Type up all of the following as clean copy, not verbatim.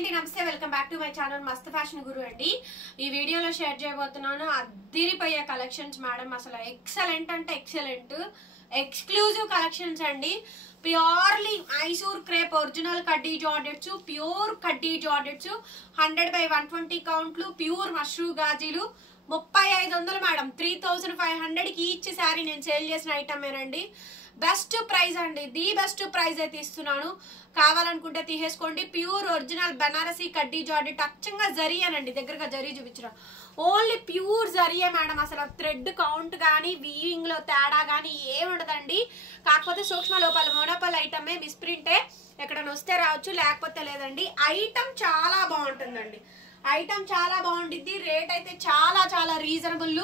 అండి నమస్తే welcome back to my channel మస్త్ ఫ్యాషన్ గురు అండి. ఈ వీడియోలో షేర్ చేయబోతున్నాను అద్దిరిపోయే కలెక్షన్స్ మేడం. అసలు ఎక్సలెంట్ అంటే ఎక్సలెంట్ ఎక్స్క్లూజివ్ కలెక్షన్స్ అండి. ప్యూర్లీ మైసూర్ క్రేప్ ఒరిజినల్ కడ్డీ జార్జెట్స్, ప్యూర్ కడ్డీ జార్జెట్స్ 100/120 కౌంట్లు, ప్యూర్ మష్రూ గాజీలు 3500 మేడం. 3500కి ఈచ్ శారీ నేను సేల్ చేసిన ఐటమేనండి. బెస్ట్ ప్రైస్ అండి, ది బెస్ట్ ప్రైస్ అయితే ఇస్తున్నాను. కావాలనుకుంటే తీసేసుకోండి. ప్యూర్ ఒరిజినల్ బనారసీ కడ్డీ జార్జెట్, అచ్చంగా జరీయేనండి. దగ్గరగా జరీ చూపించరా, ఓన్లీ ప్యూర్ జరియే మేడం. అసలు థ్రెడ్ కౌంట్ కానీ వీవింగ్ లో తేడా కానీ ఏముండదండి. కాకపోతే సూక్ష్మ లోపాలు మోనోపల్ ఐటమే, మిస్ప్రింటే. ఎక్కడైనా వస్తే రావచ్చు, లేకపోతే లేదండి. ఐటమ్ చాలా బాగుంటుందండి, ఐటమ్ చాలా బాగుంటుంది. రేట్ అయితే చాలా చాలా రీజనబుల్.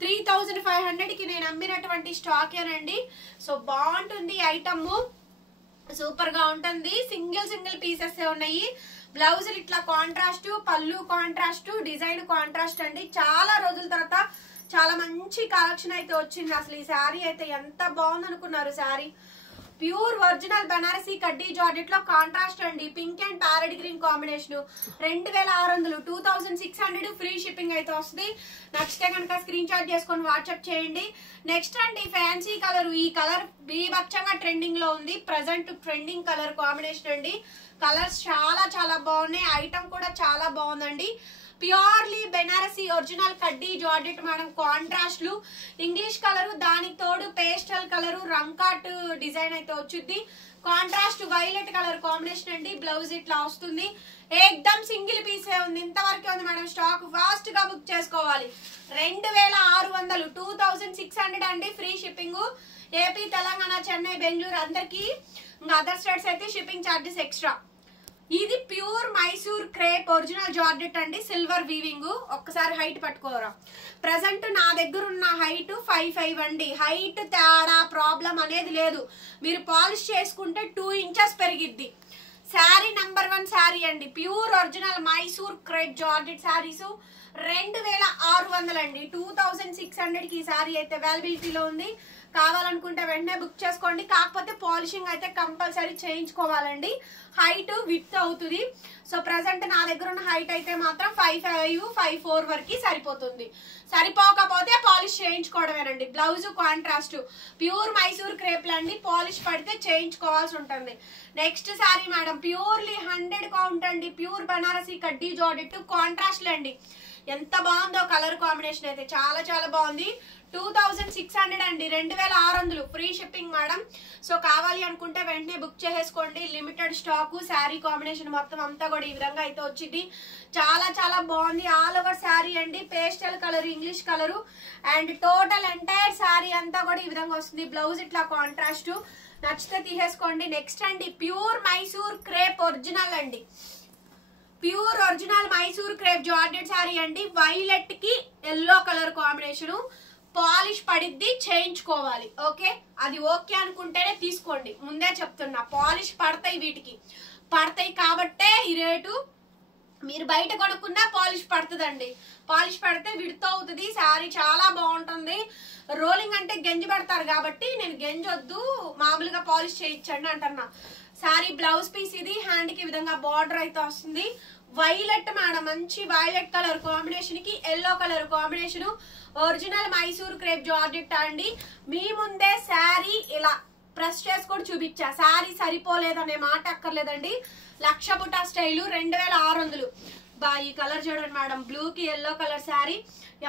3500కి నేను అమ్మినటువంటి స్టాకేనండి. సో బాగుంటుంది ఐటమ్, సూపర్ గా ఉంటుంది. సింగిల్ పీసెస్ ఉన్నాయి. బ్లౌజులు ఇట్లా కాంట్రాస్ట్, పళ్ళు కాంట్రాస్ట్, డిజైన్ కాంట్రాస్ట్ అండి. చాలా రోజుల తర్వాత చాలా మంచి కలెక్షన్ అయితే వచ్చింది. అసలు ఈ శారీ అయితే ఎంత బాగుంది అనుకున్నారు. శారీ ప్యూర్ ఒరిజినల్ బనారసీ కడ్డీ జార్జెట్ లో కాంట్రాస్ట్ అండి. Pink and parrot green combination 2600, 2600 free shipping అయితే వస్తుంది. నచ్చితే కనుక స్క్రీన్ షాట్ చేసుకొని వాట్సాప్ చేయండి. నెక్స్ట్ అండి ఫ్యాన్సీ కలర్. ఈ కలర్ బీభత్సంగా ట్రెండింగ్ లో ఉంది. ప్రజెంట్ ట్రెండింగ్ కలర్ కాంబినేషన్ అండి. కలర్స్ చాలా చాలా బాగున్నాయి. ఐటమ్ కూడా చాలా బాగుందండి. ప్యూర్లీ బెనారసీ ఒరిజినల్ కడ్డీ జార్జెట్ మేడం. కాంట్రాస్ట్లు, ఇంగ్లీష్ కలరు, దానికి తోడు పేస్టల్ కలరు, రంకాట్ డిజైన్ అయితే వచ్చింది. కాంట్రాస్ట్ వైలెట్ కలర్ కాంబినేషన్ అండి. బ్లౌజ్ ఇట్లా వస్తుంది. ఏకదమ్ సింగిల్ పీసే ఉంది. ఇంతవరకే ఉంది మేడం స్టాక్. ఫాస్ట్ గా బుక్ చేసుకోవాలి. 2600, 2600 అండి. Free shipping. AP, Telangana, Chennai, Bengaluru అందరికి. ఇంకా అదర్ స్టేట్స్ అయితే షిప్పింగ్ ఛార్జెస్ ఎక్స్ట్రా. ఇది pure Mysore crepe original georgette అండి. Silver weaving. ఒక్కసారి హైట్ పట్టుకోరా. ప్రజెంట్ నా దగ్గర ఉన్న హైట్ 5'5" అండి. హైట్ తేడా ప్రాబ్లం అనేది లేదు. మీరు పాలిష్ చేసుకుంటే 2 ఇంచెస్ పెరిగిద్ది. శారీ నంబర్ 1 శారీ అండి. Pure original Mysore crepe georgette saris 2600 అండి. 2600కి ఈ శారీ అయితే అవైలబిలిటీలో ఉంది. కావాలనుకుంటే వెంటనే బుక్ చేసుకోండి. కాకపోతే పాలిషింగ్ అయితే కంపల్సరీ చేయించుకోవాలండి. హైట్ విత్ అవుతుంది. సో ప్రజెంట్ నా దగ్గర ఉన్న హైట్ అయితే మాత్రం 5'5", 5'4" వరకు సరిపోతుంది. సరిపోకపోతే పాలిష్ చేయించుకోవడమేనండి. బ్లౌజ్ కాంట్రాస్ట్ ప్యూర్ మైసూర్ క్రేప్లు అండి. పాలిష్ పడితే చేయించుకోవాల్సి ఉంటుంది. Next saree madam purely 100 count అండి. ప్యూర్ బనారసీ కడ్డీ జార్జెట్ కాంట్రాస్ట్లు అండి. ఎంత బాగుందో కలర్ కాంబినేషన్ అయితే చాలా చాలా బాగుంది. 2600 అండి. 2600 ఫ్రీ షిప్పింగ్ మేడం. సో కావాలి అనుకుంటే వెంటనే బుక్ చేసేసుకోండి. Limited stock. శారీ కాంబినేషన్ మొత్తం అంతా కూడా ఈ విధంగా అయితే వచ్చింది. చాలా చాలా బాగుంది. ఆల్ ఓవర్ శారీ అండి. Pastel colour, English colour and total entire sari అంతా కూడా ఈ విధంగా వస్తుంది. బ్లౌజ్ ఇట్లా కాంట్రాస్ట్. నచ్చితే తీసేసుకోండి. నెక్స్ట్ అండి ప్యూర్ మైసూర్ క్రేప్ ఒరిజినల్ అండి. Pure original Mysore crepe georgette saree అండి. వైలెట్ కి ఎల్లో కలర్ కాంబినేషన్. పాలిష్ పడిద్ది, చేయించుకోవాలి. ఓకే, అది ఓకే అనుకుంటేనే తీసుకోండి. ముందే చెప్తున్నా, పాలిష్ పడతాయి, వీటికి పడతాయి కాబట్టే ఈ రేటు. మీరు బయట కొనుక్కున్నా పాలిష్ పడుతుందండి. పాలిష్ పడితే విడుతూ అవుతుంది. శారీ చాలా బాగుంటుంది. రోలింగ్ అంటే గంజి పెడతారు కాబట్టి నేను గంజి వద్దు, మామూలుగా పాలిష్ చేయించండి అంటున్నా. శారీ బ్లౌజ్ పీస్ ఇది. హ్యాండ్ కి విధంగా బార్డర్ అయితే వస్తుంది. వైలెట్ మేడం, మంచి వైలెట్ కలర్ కాంబినేషన్ కి yellow colour combination. Original Mysore crepe georgette అండి. మీ ముందే శారీ ఇలా ప్రెస్ చేసుకొని చూపించా. శారీ సరిపోలేదనే మాట అక్కర్లేదండి. లక్ష బుటా స్టైలు 2600. బా ఈ కలర్ చూడండి మేడం. బ్లూ కి ఎల్లో కలర్ శారీ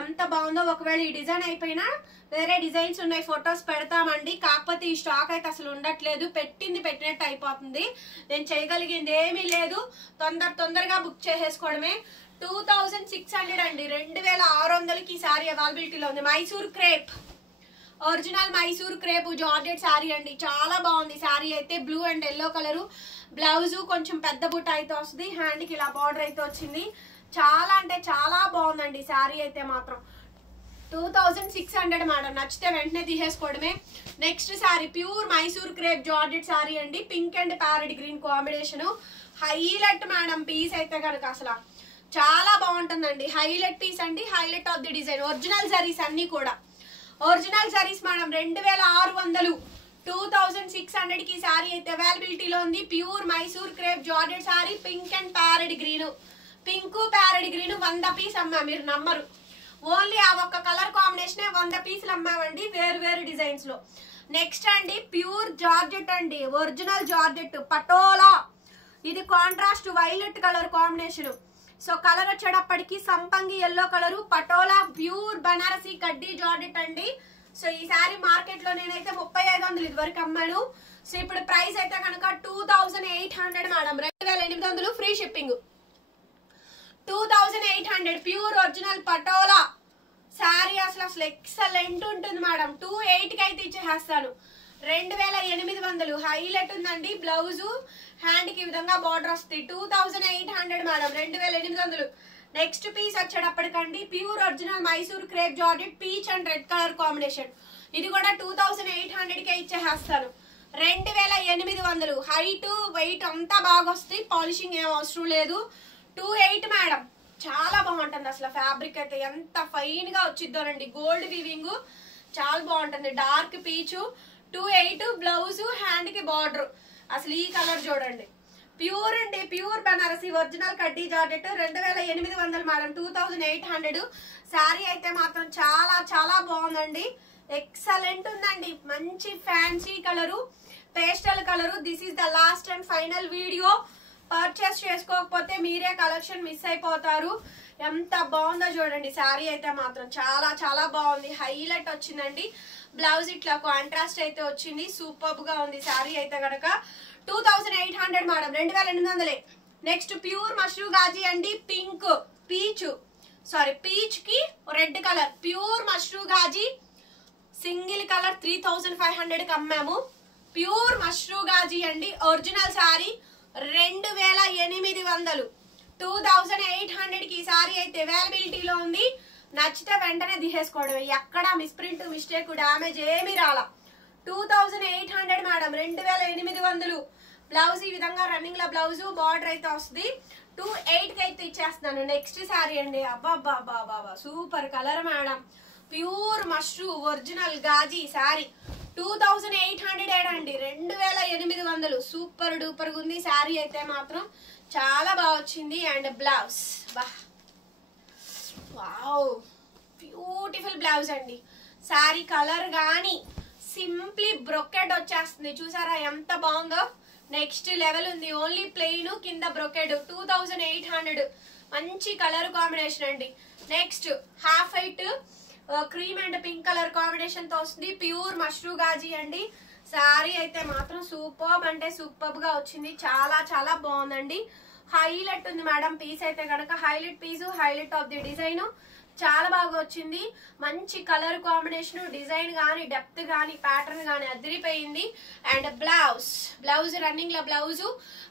ఎంత బాగుందో. ఒకవేళ ఈ డిజైన్ అయిపోయినా వేరే డిజైన్స్ ఉన్నాయి, ఫొటోస్ పెడతామండి. కాకపోతే ఈ స్టాక్ అయితే అసలు ఉండట్లేదు. పెట్టింది పెట్టినట్టు అయిపోతుంది. నేను చేయగలిగింది ఏమీ లేదు. తొందరగా బుక్ చేసేసుకోవడమే. 2600 అండి. 2600కి ఈ శారీ అవైలబిలిటీలో ఉంది. Mysore crepe original Mysore crepe georgette saree అండి. చాలా బాగుంది శారీ అయితే. Blue and yellow colour. Blouse కొంచెం పెద్ద బుట్ట అయితే వస్తుంది. హ్యాండ్ కి ఇలా బార్డర్ అయితే వచ్చింది. చాలా అంటే చాలా బాగుందండి శారీ అయితే మాత్రం. 2600 మేడం. నచ్చితే వెంటనే తీసేసుకోవడమే. Next saree pure Mysore crepe georgette saree అండి. Pink and parrot green combination. Highlight madam piece అయితే కనుక అసలు చాలా బాగుంటుందండి. హైలైట్ పీస్ అండి. Highlight of the design. Original జరీస్ అన్ని కూడా ఒరిజినల్ జరీస్ మేడం. 2600, 2600కి శారీ అయితే అవైలబిలిటీలో ఉంది. Pure Mysore crepe georgette saree. Pink and parrot parrot green, pink parrot green 100 piece అమ్మా, మీరు నమ్మరు. ఓన్లీ ఆ ఒక్క కలర్ కాంబినేషన్ 100 పీసులు అమ్మామండి, వేరు వేరు డిజైన్స్ లో. నెక్స్ట్ అండి ప్యూర్ జార్జెట్ అండి, ఒరిజినల్ జార్జెట్ పటోలా. ఇది contrast violet colour combination. So colour వచ్చేటప్పటికి సంపంగి yellow colour, patola pure Banarasi కడ్డీ జార్జెట్ అండి. సో ఈ సారీ మార్కెట్ లో నేనైతే 3500 ఇది వరకు అమ్మాను. సో ఇప్పుడు ప్రైస్ అయితే కనుక 2800 madam, 2800 free shipping. 2800 pure original patola sari అసలు ఎక్సలెంట్ ఉంటుంది మేడం. 2800 కి అయితే ఇచ్చేస్తాను. 2800 హైలైట్ ఉందండి. బ్లౌజ్ హ్యాండ్ కి విధంగా బార్డర్ వస్తుంది. 2800 మేడం, 2800. నెక్స్ట్ పీస్ వచ్చేటప్పటికండి pure original Mysore crepe georgette peach and red colour combination. ఇది కూడా 2800 కే ఇచ్చేస్తాను. 2800 హైట్ వెయిట్ అంతా బాగా వస్తుంది, పాలిషింగ్ ఏం అవసరం లేదు. 2800 మేడం, చాలా బాగుంటుంది అసలు. ఫ్యాబ్రిక్ అయితే ఎంత ఫైన్ గా వచ్చిద్దోనండి, గోల్డ్ వీవింగ్ చాలా బాగుంటుంది. డార్క్ పీచు 2800 బ్లౌజ్ హ్యాండ్ కి బార్డర్. అసలు ఈ కలర్ చూడండి, ప్యూర్ అండి, ప్యూర్ బనారసి ఒరిజినల్ కడ్డీ జార్జెట్ 2800 మేడం, 2800. శారీ అయితే మాత్రం చాలా చాలా బాగుందండి, ఎక్సలెంట్ ఉందండి. మంచి fancy colour, pastel colour. This is the last and final video. Purchase చేసుకోకపోతే మీరే కలెక్షన్ మిస్ అయిపోతారు. ఎంత బాగుందో చూడండి, శారీ అయితే మాత్రం చాలా చాలా బాగుంది, హైలైట్ వచ్చిందండి. బ్లౌజ్ ఇట్లా కాంట్రాస్ట్ అయితే వచ్చింది, సూపర్ గా ఉంది. శారీ అయితే కనుక 2800 madam, 2800. Next pure mashru gaji అండి, పింక్ పీచ్ కి red colour, pure mashru gaji single colour 3500 కి అమ్మాము. ప్యూర్ మష్రూ గాజీ అండి, ఒరిజినల్ శారీ 2800. 2800 కి సారీ అయితే అవైలబిలిటీలో ఉంది. నచ్చితే వెంటనే తీసేసుకోవడం, ఎక్కడ మిస్ప్రింట్ మిస్టేక్ డామేజ్ ఏమీ రాలా. 2800 మేడం, 2800. బ్లౌజ్ ఈ విధంగా రన్నింగ్ లో బ్లౌజ్ బార్డర్ అయితే వస్తుంది. 2800 కి అయితే ఇచ్చేస్తున్నాను. నెక్స్ట్ సారీ అండి, అబ్బా super colour madam, pure mashru original gaji sari 2800 అండి, 2800. సూపర్ డూపర్ గా ఉంది శారీ అయితే మాత్రం, చాలా బాగా వచ్చింది. And blouse wow, beautiful blouse అండి. శారీ కలర్ గానీ సింప్లీ బ్రొకెడ్ వచ్చేస్తుంది, చూసారా ఎంత బాగుందో. నెక్స్ట్ లెవెల్ ఉంది, ఓన్లీ ప్లెయిన్ కింద బ్రొకెడ్. 2800 మంచి కలర్ కాంబినేషన్ అండి. Next half white cream and pink colour combination తో వస్తుంది, ప్యూర్ మష్రూ గాజీ అండి. శారీ అయితే మాత్రం సూపర్ అంటే సూపర్ గా వచ్చింది, చాలా చాలా బాగుందండి. హైలైట్ ఉంది మేడం పీస్ అయితే కనుక, highlight piece, highlight of the design చాలా బాగా వచ్చింది. మంచి కలర్ కాంబినేషన్, డిజైన్ గానీ డెప్త్ గానీ ప్యాటర్న్ గానీ అదిరిపోయింది. అండ్ బ్లౌజ్ రన్నింగ్ లో blouse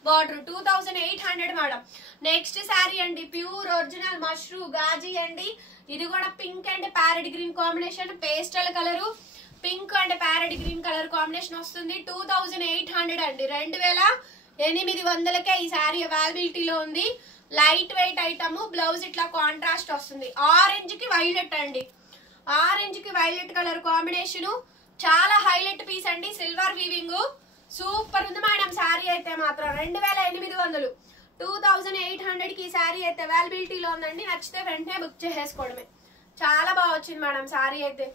border 2800 madam. Next saree అండి, ప్యూర్ ఒరిజినల్ మష్రూ గాజీ అండి. ఇది కూడా pink and parrot green combination, pastel colour, pink and parrot green colour combination వస్తుంది. 2800 అండి, 2800కే ఈ శారీ అవైలబిలిటీలో ఉంది. లైట్ వెయిట్ ఐటమ్, బ్లౌజ్ ఇట్లా కాంట్రాస్ట్ వస్తుంది. ఆరెంజ్ కి వైలెట్ అండి, ఆరెంజ్ కి వైలెట్ కలర్ కాంబినేషన్ చాలా హైలైట్ పీస్ అండి, సిల్వర్ వీవింగ్ సూపర్ ఉంది మేడం. శారీ అయితే మాత్రం 2800. 2800 కి శారీ అయితే అవైలబిలిటీలో ఉందండి. నచ్చితే వెంటనే బుక్ చేసేసుకోవడమే. చాలా బాగా వచ్చింది మేడం శారీ అయితే,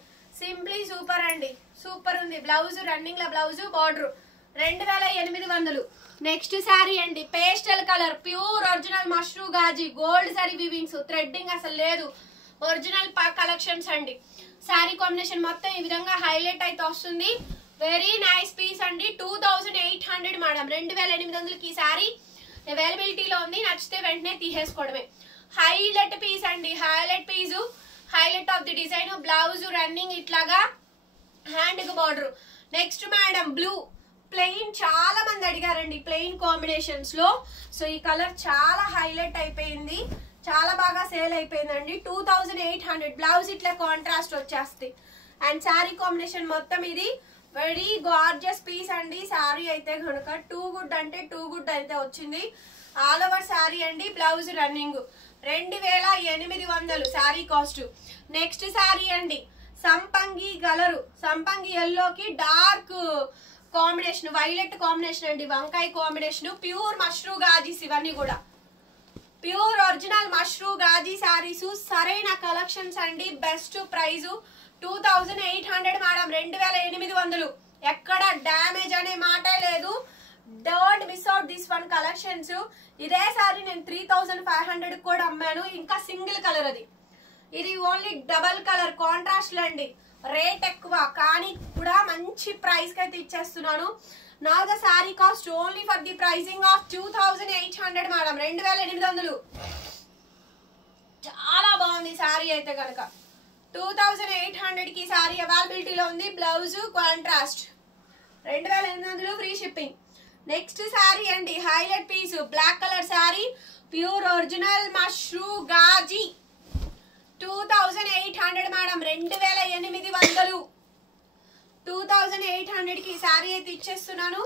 సింప్లీ సూపర్ అండి, సూపర్ ఉంది. బ్లౌజ్ రన్నింగ్ లో బ్లౌజ్ బార్డర్ 2800. నెక్స్ట్ శారీ అండి, pastel colour, pure original mashru గాజీ, గోల్డ్ సారీ వీవింగ్స్, థ్రెడ్డింగ్ అసలు లేదు, ఒరిజినల్ కలెక్షన్స్ అండి. శారీ కాంబినేషన్ మొత్తం ఈ విధంగా హైలైట్ అయితే వస్తుంది. వెరీ నైస్ పీస్ అండి. 2800 మేడం, 2800కి ఈ శారీ అవైలబిలిటీలో ఉంది. నచ్చితే వెంటనే తీసేసుకోవడమే. హైలైట్ పీస్ అండి, highlight piece, highlight of the design. Blouse running ఇట్లాగా హ్యాండ్ కి border. Next madam blue plain, చాలా మంది అడిగారండి ప్లెయిన్ కాంబినేషన్స్ లో. సో ఈ కలర్ చాలా హైలైట్ అయిపోయింది, చాలా బాగా సేల్ అయిపోయిందండి. 2800. బ్లౌజ్ ఇట్లా కాంట్రాస్ట్ వచ్చేస్తుంది. అండ్ శారీ కాంబినేషన్ మొత్తం ఇది వెరీ గార్జియస్ పీస్ అండి. శారీ అయితే కనుక టూ గుడ్ అంటే టూ గుడ్ అయితే వచ్చింది. ఆల్ ఓవర్ శారీ అండి, blouse running 2800 sari cost. Next saree అండి, సంపంగి కలరు, సంపంగి ఎల్లోకి డార్క్ కాంబినేషన్, వైలెట్ కాంబినేషన్ అండి, వంకాయ కాంబినేషన్, ప్యూర్ మష్రూ గాజీస్ ఇవన్నీ కూడా ప్యూర్ ఒరిజినల్ మష్రూ గాజీ శారీస్ సరైన కలెక్షన్స్ అండి. Best price 2800 madam, 2800. ఎక్కడ డ్యామేజ్ అనే మాటే లేదు. Don't miss out this one collections. ఇదే సారీ నేను 3500 కూడా అమ్మాను. ఇంకా సింగిల్ కలర్ అది. ఇది ఓన్లీ డబల్ కలర్ కాంట్రాస్ట్ అండి. రేట్ ఎక్కువ కానీ కూడా మంచి ప్రైస్ కి అయితే ఇచ్చేస్తున్నాను. నా the sari cost only for the pricing of 2800 madam, 2800. చాలా బాగుంది సారీ అయితే కనుక. 2800 కి సారీ అవైలబిలిటీలో ఉంది. Blouse contrast, 2800 free shipping. Next sari అండి, highlight piece black colour sari, pure original mashru gaji 2800 madam, 2800. 2800 కి సారీ అయితే ఇచ్చేస్తున్నాను.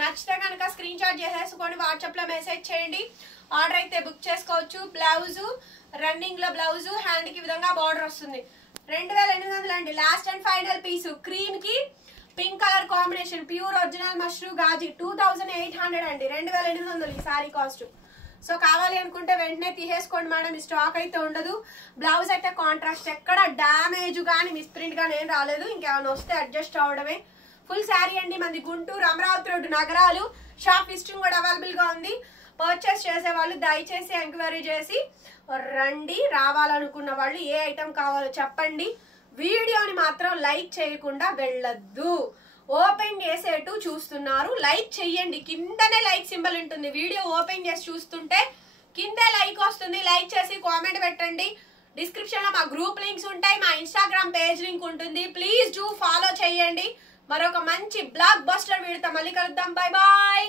నచ్చితే కనుక స్క్రీన్ షాట్ చేసేసుకొని వాట్సాప్ లో మెసేజ్ చేయండి. ఆర్డర్ అయితే బుక్ చేసుకోవచ్చు. బ్లౌజ్ రన్నింగ్ లో బ్లౌజ్, హ్యాండ్ కి విధంగా బార్డర్ వస్తుంది. 2800 అండి. Last and final piece cream కి pink colour combination, pure original mashru gaji 2800 అండి, 2800 ఈ సారీ కాస్ట్. సో కావాలి అనుకుంటే వెంటనే తీసేసుకోండి మేడం, ఈ స్టాక్ అయితే ఉండదు. బ్లౌజ్ అయితే కాంట్రాస్ట్, ఎక్కడ డ్యామేజ్ కానీ మిస్ప్రింట్ కానీ ఏం రాలేదు. ఇంకేమైనా వస్తే అడ్జస్ట్ అవడమే. ఫుల్ శారీ అండి. మనది గుంటూరు, అమరావతి రోడ్డు, నగరాలు. షాప్ లిస్టింగ్ కూడా అవైలబుల్ గా ఉంది. పర్చేస్ చేసే వాళ్ళు దయచేసి ఎంక్వైరీ చేసి రండి. రావాలనుకున్న వాళ్ళు ఏ ఐటమ్ కావాలో చెప్పండి. వీడియోని మాత్రం లైక్ చేయకుండా వెళ్ళొద్దు. ఓపెన్ చేసేట్టు చూస్తున్నారు, లైక్ చెయ్యండి. కిందనే లైక్ సింబల్ ఉంటుంది. వీడియో ఓపెన్ చేసి చూస్తుంటే కిందే లైక్ వస్తుంది. లైక్ చేసి కామెంట్ పెట్టండి. డిస్క్రిప్షన్ లో మా గ్రూప్ లింక్స్ ఉంటాయి, మా ఇన్స్టాగ్రామ్ పేజ్ లింక్ ఉంటుంది. ప్లీజ్ డూ ఫాలో చేయండి. మరొక మంచి బ్లాక్ బస్టర్ వీడియోతో మళ్ళీ కలుద్దాం. Bye bye.